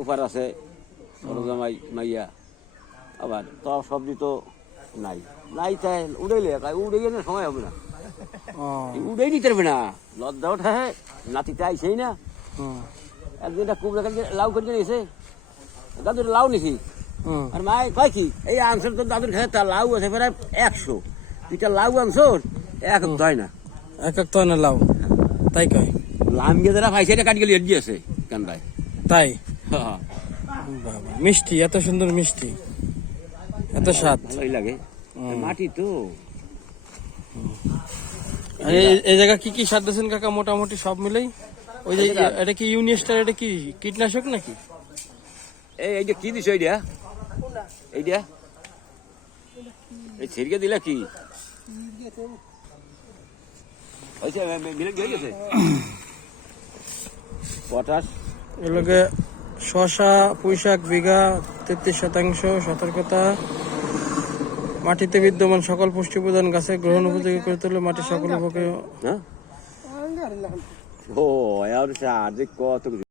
ওপার আছে সরজামাই মাইয়া আবার তো সবজি তো নাই নাই তাই উড়াইলে উড়ে গেলে সময় হবে না উড়েই নিতে পারবে না লজ্জা ওঠা হ্যাঁ নাতিতে আইসেই না একদিনটা কুমড়া কাছে লাউ করে নিয়েছে দাদুর লাউ নিছি আর মাই কয় কি এই আনসার তো দাদুর খায় তার লাউ আছে প্রায় 100 দুইটা লাউ আনছোর এক হয় না এক তো না লাউ তাই কয় লাম গিয়ে যারা ভাই সেটা কাটি গেলে এড দিয়েছে কান্দায় তাই বাবা মিষ্টি এত সুন্দর মিষ্টি এত স্বাদ ভালোই লাগে মাটি তো এই জায়গা কি কি সার দিয়েছেন কাকা মোটামুটি সব মিলেই ওই যে এটা কি ইউনিস্টার এটা কি কীটনাশক নাকি এই যে কি দিছ এইটা এইটা এই ছিড়কে দিলা কি পটাশ এগুলোকে শশা পুঁইশাক বিঘা 33% সতর্কতা মাটিতে বিদ্যমান সকল পুষ্টি প্রদান গাছে গ্রহণ উপযোগী করে তুলে মাটি সকল উপকে ও আর কত